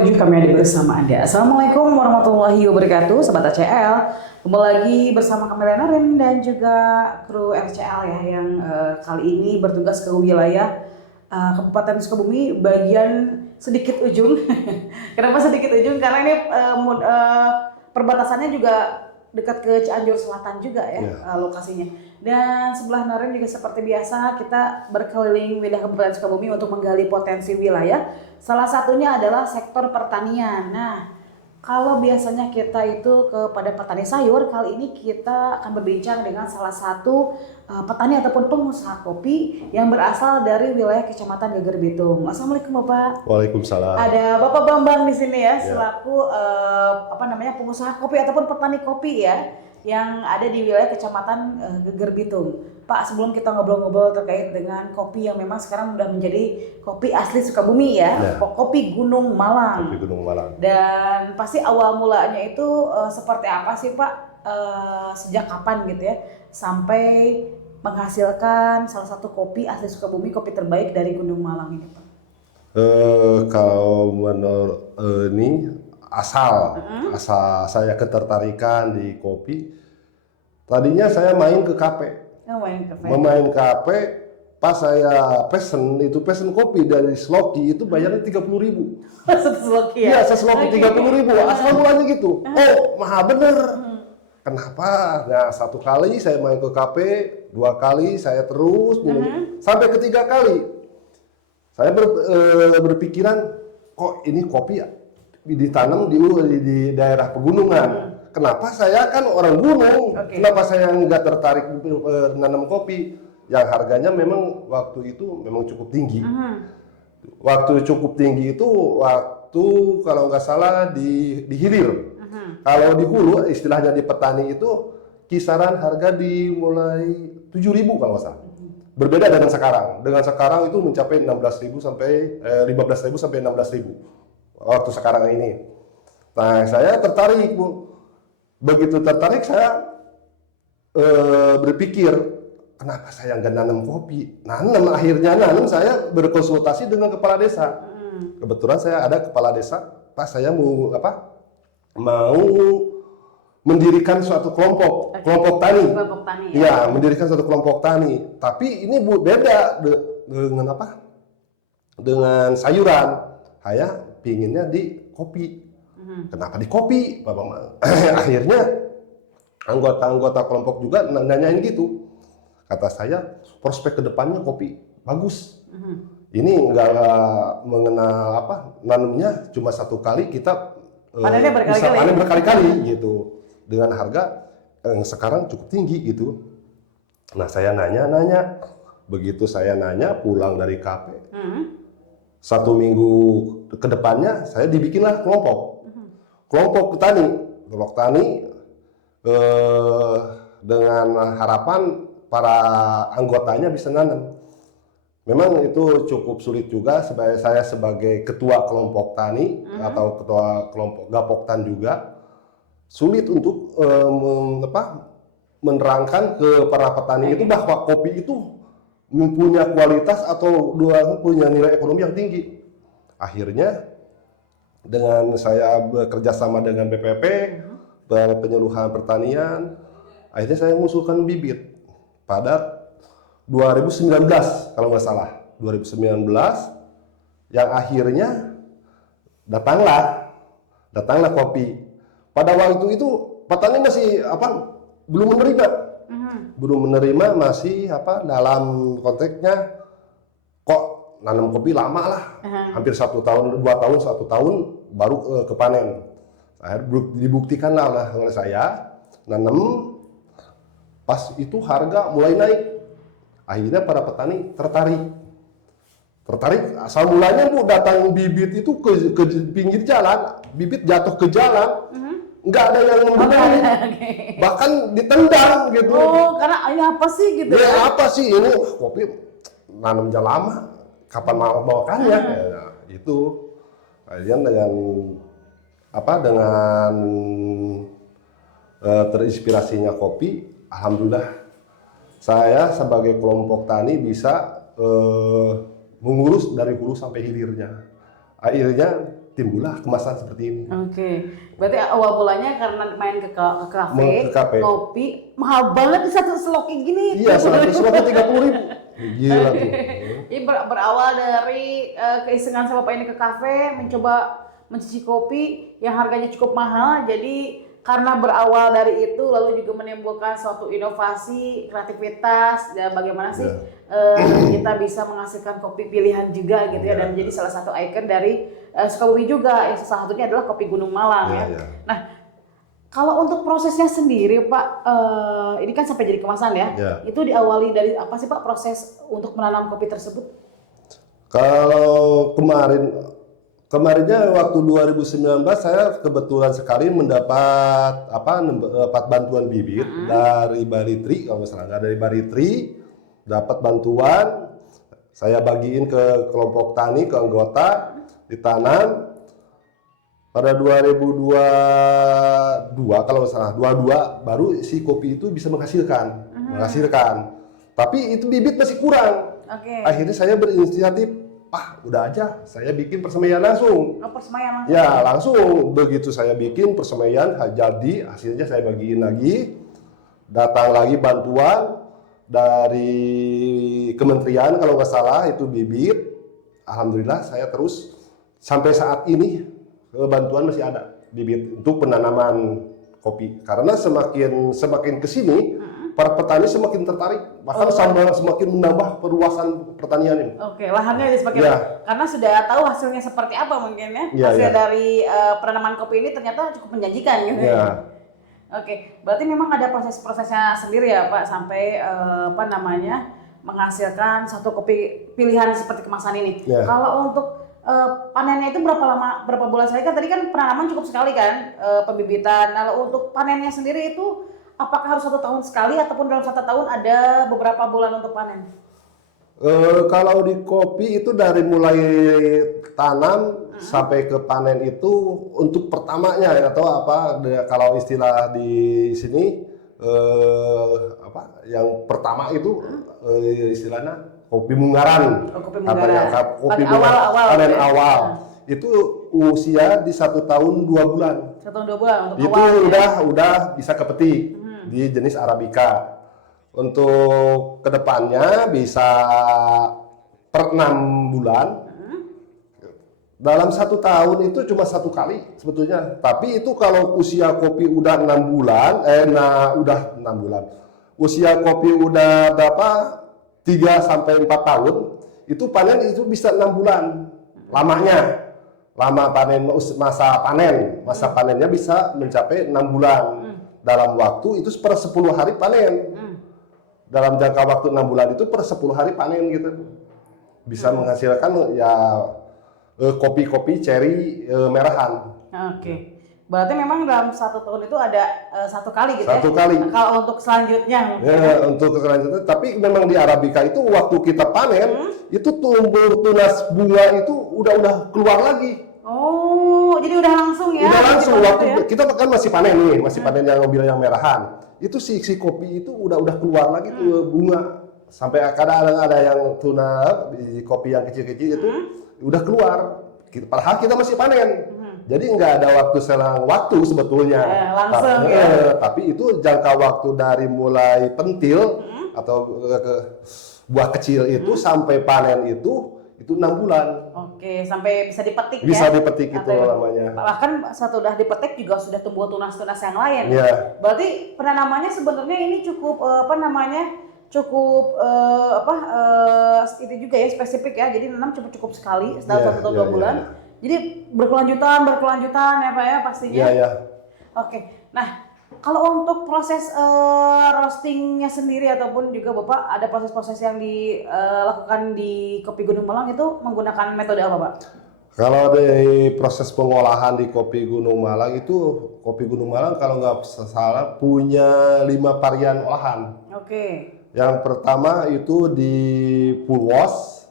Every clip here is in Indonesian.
pagi kami ada bersama Anda. Assalamualaikum warahmatullahi wabarakatuh, Sobat ACL. Kembali lagi bersama kami Lenarin dan juga kru RCL ya yang kali ini bertugas ke wilayah Kabupaten Sukabumi bagian sedikit ujung. Kenapa sedikit ujung? Karena ini perbatasannya juga dekat ke Cianjur Selatan juga ya, lokasinya. Dan sebelah Naren juga seperti biasa kita berkeliling wilayah Kabupaten Sukabumi untuk menggali potensi wilayah. Salah satunya adalah sektor pertanian. Nah, kalau biasanya kita itu kepada petani sayur, kali ini kita akan berbincang dengan salah satu petani ataupun pengusaha kopi yang berasal dari wilayah Kecamatan Geger Bitung. Assalamualaikum Bapak. Waalaikumsalam. Ada Bapak Bambang di sini ya, selaku pengusaha kopi ataupun petani kopi ya, yang ada di wilayah Kecamatan Geger Bitung. Pak, sebelum kita ngobrol-ngobrol terkait dengan kopi yang memang sekarang sudah menjadi kopi asli Sukabumi ya, kopi Gunung Malang. Kopi Gunung Malang. Dan pasti awal mulanya itu seperti apa sih Pak? Sejak kapan gitu ya sampai menghasilkan salah satu kopi asli Sukabumi, kopi terbaik dari Gunung Malang ini Pak? Kalau menurut ini asal saya ketertarikan di kopi. Tadinya saya main ke kafe. Memain kafe, pas saya pesen kopi dari Sloki itu bayarnya 30.000. Sloki ya? Iya, Sloki 30.000. Asal mulanya gitu. Oh, mahal bener. Kenapa? Nah, satu kali saya main ke kafe, dua kali saya terus minum, sampai ketiga kali. Saya berpikiran, kok ini kopi ditanam di daerah pegunungan. Kenapa saya kan orang gunung? Kenapa saya nggak tertarik menanam kopi? Yang harganya memang waktu itu memang cukup tinggi. Waktu cukup tinggi itu waktu kalau nggak salah di hilir. Kalau di hulu, istilahnya di petani itu kisaran harga dimulai 7.000 kalau nggak salah. Berbeda dengan sekarang. Dengan sekarang itu mencapai 16.000 sampai 15.000 sampai 16.000 waktu sekarang ini. Nah, saya tertarik, Bu. Begitu tertarik saya berpikir, kenapa saya nggak nanam kopi? Akhirnya saya berkonsultasi dengan kepala desa. Kebetulan saya ada kepala desa, pas saya mau mendirikan suatu kelompok tani. Ya, mendirikan suatu kelompok tani. Tapi ini beda dengan dengan sayuran. Saya pinginnya di kopi. Kenapa di kopi, Bapak? Akhirnya anggota kelompok juga nanyain gitu. Kata saya, prospek kedepannya kopi bagus. Ini nggak mengenal nanamnya cuma satu kali, kita bisa panen berkali-kali gitu. Dengan harga yang sekarang cukup tinggi gitu. Nah, saya nanya. Begitu saya nanya, pulang dari kafe. 1 minggu ke depannya saya dibikinlah kelompok tani dengan harapan para anggotanya bisa nanam. Memang itu cukup sulit juga saya sebagai ketua kelompok tani atau ketua kelompok gapoktan juga sulit untuk menerangkan ke para petani itu bahwa kopi itu mempunyai kualitas atau punya nilai ekonomi yang tinggi. Akhirnya dengan saya bekerja sama dengan BPP, penyuluhan pertanian, akhirnya saya mengusulkan bibit pada 2019 kalau nggak salah, 2019 yang akhirnya datanglah kopi. Pada waktu itu petani masih belum menerima masih dalam konteksnya kok nanam kopi lama lah, hampir 1 tahun, 2 tahun, 1 tahun baru kepanen. Dibuktikan lah oleh saya nanam, pas itu harga mulai naik. Akhirnya para petani tertarik. Asal mulanya Bu, datang bibit itu ke pinggir jalan, bibit jatuh ke jalan, nggak ada yang membeli, bahkan ditendang gitu. Oh, karena ini apa sih gitu ya? Apa sih ini kopi nanamnya lama, kapan mau makannya? Itu kemudian dengan terinspirasinya kopi, alhamdulillah saya sebagai kelompok tani bisa mengurus dari hulu sampai hilirnya. Akhirnya timbullah kemasan seperti ini. Oke, berarti awal mulanya karena main ke kafe, Ke kafe. ngopi, mahal banget di satu selok kayak gini. Iya, 100 30.000. Gila tuh. Ini berawal dari keisengan sama Pak ini ke kafe, mencoba mencicipi kopi yang harganya cukup mahal. Jadi karena berawal dari itu, lalu juga menimbulkan suatu inovasi, kreativitas, dan bagaimana sih kita bisa menghasilkan kopi pilihan juga gitu ya, dan menjadi salah satu ikon dari Sukabumi juga. Yang salah satunya adalah kopi Gunung Malang ya. Nah, kalau untuk prosesnya sendiri Pak, ini kan sampai jadi kemasan ya. Itu diawali dari apa sih Pak proses untuk menanam kopi tersebut? Kalau kemarinnya waktu 2019 saya kebetulan sekali mendapat bantuan bibit dari Baritri, kalau nggak salah dari Baritri, dapat bantuan, saya bagiin ke kelompok tani, ke anggota, ditanam. Pada 2022 kalau nggak salah 22 baru si kopi itu bisa menghasilkan. Tapi itu bibit masih kurang. Akhirnya saya berinisiatif, udah aja saya bikin persemaian langsung. Persemaian langsung? Ya langsung, begitu saya bikin persemaian jadi hasilnya saya bagiin lagi. Datang lagi bantuan dari kementerian kalau nggak salah itu bibit. Alhamdulillah saya terus sampai saat ini bantuan masih ada bibit untuk penanaman kopi. Karena semakin kesini para petani semakin tertarik, bahkan semakin menambah perluasan pertanian ini. Lahannya semakin karena sudah tahu hasilnya seperti apa mungkin ya. Hasil dari penanaman kopi ini ternyata cukup menjanjikan gitu. Berarti memang ada proses-prosesnya sendiri ya Pak sampai menghasilkan satu kopi pilihan seperti kemasan ini. Kalau untuk panennya itu berapa bulan sekali kan? Tadi kan penanaman cukup sekali kan, pembibitan. Lalu untuk panennya sendiri itu apakah harus 1 tahun sekali ataupun dalam 1 tahun ada beberapa bulan untuk panen? Kalau di kopi itu dari mulai tanam sampai ke panen itu untuk pertamanya atau kalau istilah di sini yang pertama itu istilahnya kopi munggaran. Kopi panen awal. Itu usia di 1 tahun 2 bulan. 1 tahun 2 bulan untuk itu udah bisa kepetik di jenis Arabica. Untuk kedepannya bisa per 6 bulan. Dalam 1 tahun itu cuma 1 kali sebetulnya. Tapi itu kalau usia kopi udah 6 bulan, udah 6 bulan. Usia kopi udah berapa? 3 sampai 4 tahun, itu panen itu bisa 6 bulan lamanya. Lama panen, masa panennya bisa mencapai 6 bulan. Dalam waktu itu per 10 hari panen. Dalam jangka waktu 6 bulan itu per 10 hari panen gitu. Bisa menghasilkan ya kopi-kopi ceri merahan. Berarti memang dalam 1 tahun itu ada 1 kali gitu 1 kali. Kalau untuk selanjutnya untuk selanjutnya, tapi memang di Arabica itu waktu kita panen itu tumbuh tunas bunga itu udah keluar lagi. Jadi udah langsung ya? Udah langsung waktu kita kan masih panen nih, masih panen yang merahan. Itu si kopi itu udah keluar lagi tuh bunga. Sampai kadang ada yang tuna di kopi yang kecil-kecil itu udah keluar. Padahal kita masih panen. Jadi nggak ada selang waktu sebetulnya. Langsung tapi itu jangka waktu dari mulai pentil atau buah kecil itu sampai panen itu 6 bulan. Sampai bisa dipetik Bisa dipetik itu namanya. Bahkan setelah dipetik juga sudah tumbuh tunas-tunas yang lain. Berarti penanamannya sebenarnya ini cukup itu juga ya spesifik ya. Jadi nanam cukup sekali dalam 1 tahun 2 bulan. Jadi berkelanjutan ya Pak ya pastinya. Nah kalau untuk proses roastingnya sendiri ataupun juga Bapak ada proses-proses yang dilakukan di Kopi Gunung Malang itu menggunakan metode apa Pak? Kalau dari proses pengolahan di Kopi Gunung Malang itu, Kopi Gunung Malang kalau nggak salah punya 5 varian olahan. Yang pertama itu di full wash,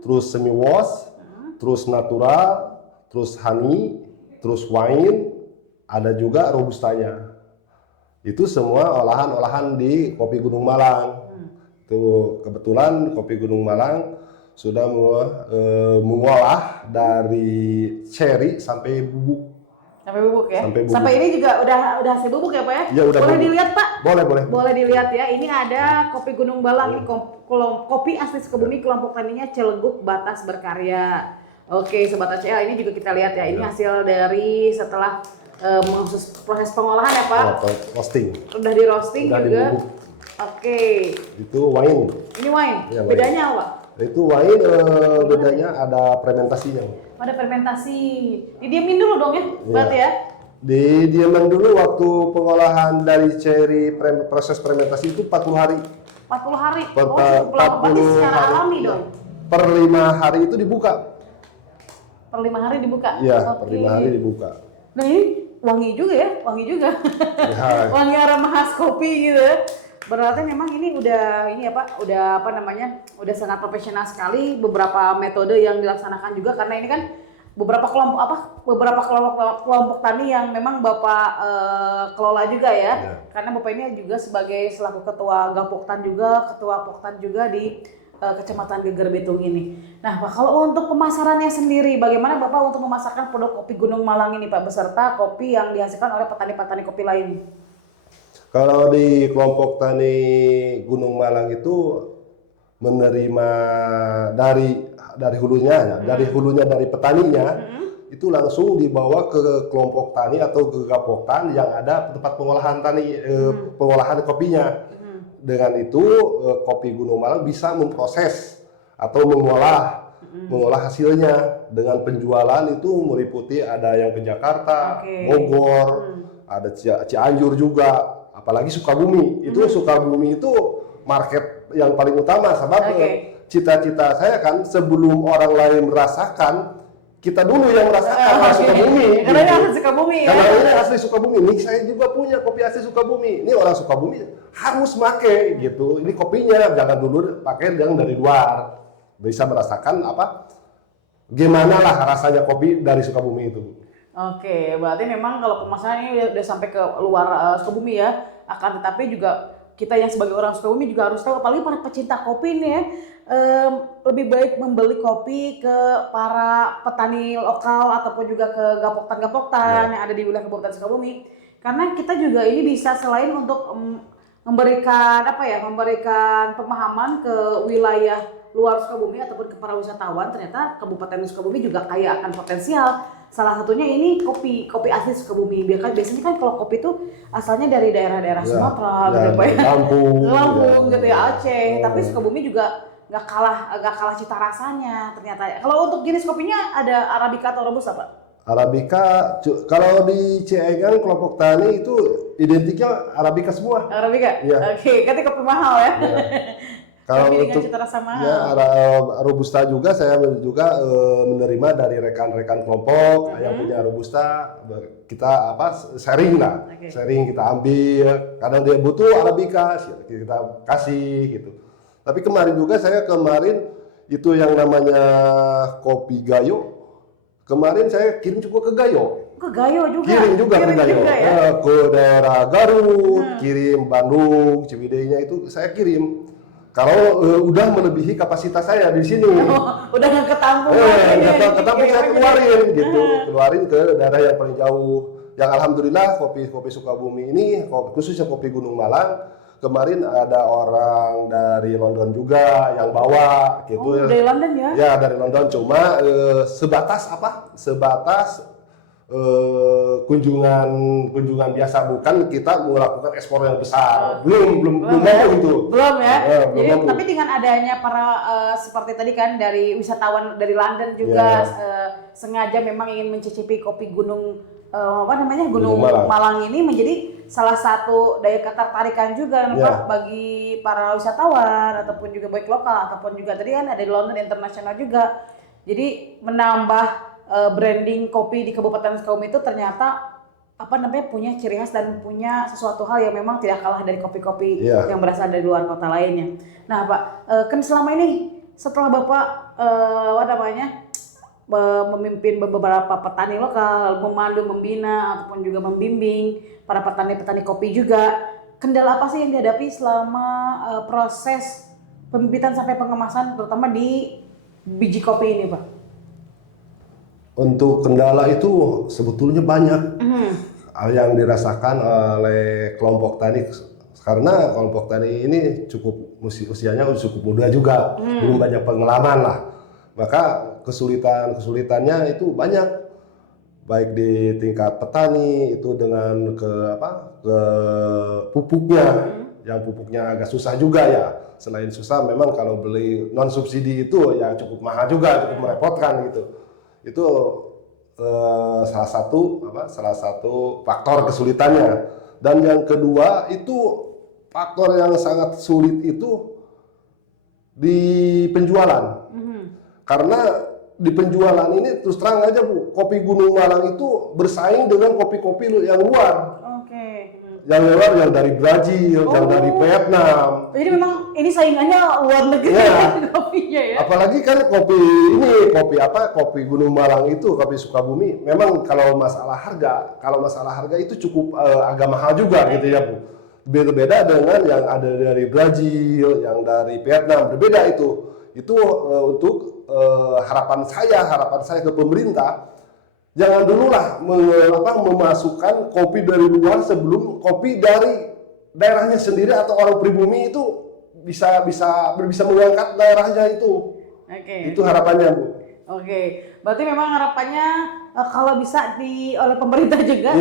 terus semi wash, terus natural, terus honey, terus wine, ada juga robustanya. Itu semua olahan-olahan di Kopi Gunung Malang. Tuh kebetulan Kopi Gunung Malang sudah mengolah dari cherry sampai bubuk. Sampai bubuk ya? Sampai bubuk. Sampai ini juga udah hasil bubuk ya Pak ya? Ya, udah boleh bubuk. dilihat Pak? Boleh, boleh. Boleh dilihat ya. Ini ada kopi Gunung Balang, ini kopi asli Sukabumi, kelompok taninya Celeguk Batas Berkarya. Oke, Sobat ACL, ini juga kita lihat ya. Ini hasil dari setelah proses pengolahan ya Pak? Roasting. Udah di roasting Udah juga. dibubuk. Oke. Itu wine. Ini wine. Ya, wine. Bedanya apa? Itu wine bedanya ada fermentasinya. Ada fermentasi. Didiemin dulu dong ya, berarti ya? Didiaman dulu waktu pengolahan dari cherry proses fermentasi itu 40 hari. 40 hari. Per- Oh, cukup lama. Berarti 40 secara hari. alami dong. Per 5 hari itu dibuka. Per 5 hari dibuka. Iya, Oke. per 5 hari dibuka. Nah ini wangi juga ya, wangi juga. Ya. Wangi aroma khas kopi gitu. Berarti memang ini udah ini ya Pak, udah apa namanya, udah sangat profesional sekali. Beberapa metode yang dilaksanakan juga karena ini kan beberapa kelompok tani yang memang Bapak kelola juga ya. Karena Bapak ini juga sebagai selaku ketua Gapoktan juga, ketua Poktan juga di Kecamatan Geger Bitung ini. Nah Pak, kalau untuk pemasarannya sendiri, bagaimana Bapak untuk memasarkan produk kopi Gunung Malang ini Pak, beserta kopi yang dihasilkan oleh petani-petani kopi lain? Kalau di kelompok tani Gunung Malang itu menerima dari hulunya, ya, dari hulunya dari petaninya, itu langsung dibawa ke kelompok tani atau ke Gapoktan yang ada tempat pengolahan pengolahan kopinya. Dengan itu kopi Gunung Malang bisa memproses atau mengolah hasilnya. Dengan penjualan itu meliputi ada yang ke Jakarta, Bogor, ada Cianjur juga. Apalagi Sukabumi, itu Sukabumi itu market yang paling utama, sebab cita-cita saya kan sebelum orang lain merasakan, kita dulu yang merasakan Sukabumi. Karena ini asli Sukabumi ya. Karena ini asli Sukabumi, nih saya juga punya kopi asli Sukabumi. Ini orang Sukabumi harus pakai gitu. Ini kopinya jangan dulu pakai yang dari luar, bisa merasakan gimana lah rasanya kopi dari Sukabumi itu. Oke, berarti memang kalau pemasaran ini udah sampai ke luar Sukabumi ya. Akan tetapi juga kita yang sebagai orang Sukabumi juga harus tahu, apalagi para pecinta kopi nih ya, lebih baik membeli kopi ke para petani lokal ataupun juga ke Gapoktan yang ada di wilayah Kabupaten Sukabumi. Karena kita juga ini bisa selain untuk memberikan pemahaman ke wilayah luar Sukabumi ataupun ke para wisatawan, ternyata Kabupaten Sukabumi juga kaya akan potensial. Salah satunya ini kopi asli Sukabumi. Biasanya kan kalau kopi itu asalnya dari daerah-daerah Sumatera, gitu ya, Lampung, gitu ya, Aceh. Tapi Sukabumi juga nggak kalah cita rasanya ternyata. Kalau untuk jenis kopinya ada Arabica atau Robusta Pak? Arabica, kalau di Ciengan kelompok tani itu identiknya Arabica semua. Arabica? Ya. Oke, kan kopi mahal ya. Kalau kopi dengan untuk cita rasa mahal. ya, Robusta juga saya juga menerima dari rekan-rekan kelompok yang punya Robusta, kita sharing lah, sharing kita ambil. Kadang dia butuh Arabica, kita kasih gitu. Tapi kemarin juga itu yang namanya kopi Gayo. Kemarin saya kirim juga ke Gayo. Ke Gayo juga? Kirim juga ke Gayo. Ya? Ke daerah Garut, kirim Bandung, Ciwidey-nya itu saya kirim. Kalau udah melebihi kapasitas saya di sini. Udah nggak ketampung. Ketampung saya keluarin gitu. Keluarin ke daerah yang paling jauh. Yang alhamdulillah kopi Sukabumi ini, khususnya kopi Gunung Malang, kemarin ada orang dari London juga yang bawa gitu. Dari London ya? Ya, dari London, cuma sebatas kunjungan biasa, bukan kita melakukan ekspor yang besar. Belum mau itu. Belum ya. Jadi belum. tapi dengan adanya para seperti tadi kan dari wisatawan dari London juga sengaja memang ingin mencicipi kopi Gunung Malang ini menjadi salah satu daya ketertarikan juga Pak bagi para wisatawan ataupun juga baik lokal ataupun juga tadi kan ada di London internasional juga. Jadi menambah branding kopi di Kabupaten Sukabumi itu ternyata punya ciri khas dan punya sesuatu hal yang memang tidak kalah dari kopi-kopi yang berasal dari luar kota lainnya. Nah Pak, kan selama ini setelah Bapak memimpin beberapa petani lokal, memandu, membina ataupun juga membimbing para petani-petani kopi juga, kendala apa sih yang dihadapi selama proses pembibitan sampai pengemasan terutama di biji kopi ini, Pak? Untuk kendala itu sebetulnya banyak yang dirasakan oleh kelompok tani, karena kelompok tani ini cukup usianya cukup muda juga, belum banyak pengalaman lah. Maka kesulitannya itu banyak, baik di tingkat petani itu dengan ke pupuknya, yang pupuknya agak susah juga ya. Selain susah, memang kalau beli non subsidi itu ya cukup mahal juga, cukup merepotkan gitu. Itu salah satu faktor kesulitannya. Dan yang kedua itu faktor yang sangat sulit itu di penjualan. Karena di penjualan ini terus terang aja Bu, kopi Gunung Malang itu bersaing dengan kopi-kopi yang luar. Yang luar, yang dari Brazil, yang dari Vietnam. Jadi memang ini saingannya luar negeri kopinya ya. Apalagi kan kopi Gunung Malang itu, kopi Sukabumi, memang kalau masalah harga itu cukup agak mahal juga gitu ya Bu. Berbeda dengan yang ada dari Brazil, yang dari Vietnam, berbeda itu. Itu untuk harapan saya ke pemerintah, jangan dululah memasukkan kopi dari luar sebelum kopi dari daerahnya sendiri atau orang pribumi itu bisa mengangkat daerahnya itu. Itu harapannya Bu. Berarti memang harapannya kalau bisa oleh pemerintah juga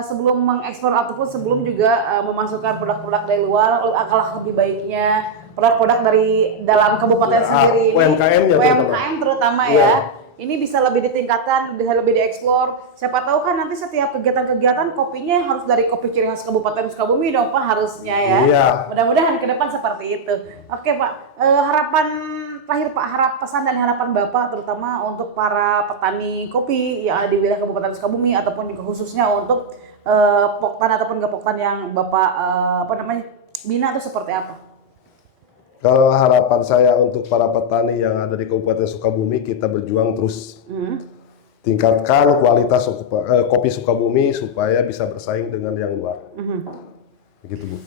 sebelum mengeksplor ataupun sebelum juga memasukkan produk-produk dari luar, alangkah lebih baiknya produk-produk dari dalam kabupaten sendiri ini, UMKM terutama ya. Ini bisa lebih ditingkatkan, bisa lebih dieksplor. Siapa tahu kan nanti setiap kegiatan-kegiatan kopinya harus dari kopi ciri khas Kabupaten Sukabumi dong Pak, harusnya ya. Iya. Mudah-mudahan ke depan seperti itu. Oke Pak, harapan terakhir Pak, pesan dan harapan Bapak terutama untuk para petani kopi yang ada di wilayah Kabupaten Sukabumi ataupun juga khususnya untuk poktan ataupun gapoktan yang Bapak bina itu seperti apa? Kalau harapan saya untuk para petani yang ada di Kabupaten Sukabumi, kita berjuang terus tingkatkan kualitas kopi Sukabumi supaya bisa bersaing dengan yang luar. Begitu Bu.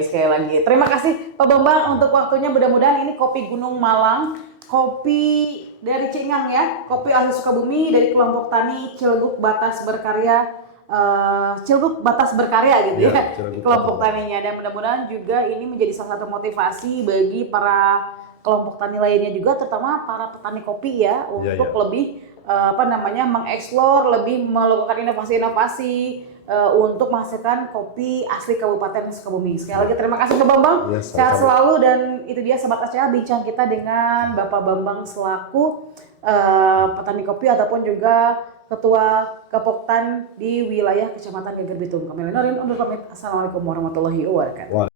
Sekali lagi terima kasih Pak Bambang untuk waktunya. Mudah-mudahan ini kopi Gunung Malang, kopi dari Cingang ya, kopi asli Sukabumi dari kelompok tani Cilguk Batas Berkarya. Cilguk Batas Berkarya gitu ya, kelompok taninya, dan mudah-mudahan juga ini menjadi salah satu motivasi bagi para kelompok tani lainnya juga, terutama para petani kopi ya, untuk lebih mengeksplor, lebih melakukan inovasi-inovasi untuk menghasilkan kopi asli Kabupaten Sukabumi. Sekali lagi terima kasih Pak Bambang, sehat selalu, dan itu dia Sobat ACA bincang kita dengan Bapak Bambang selaku petani kopi ataupun juga Ketua Gapoktan di wilayah Kecamatan Geger Bitung. Kami Norin undur pamit. Assalamualaikum warahmatullahi wabarakatuh.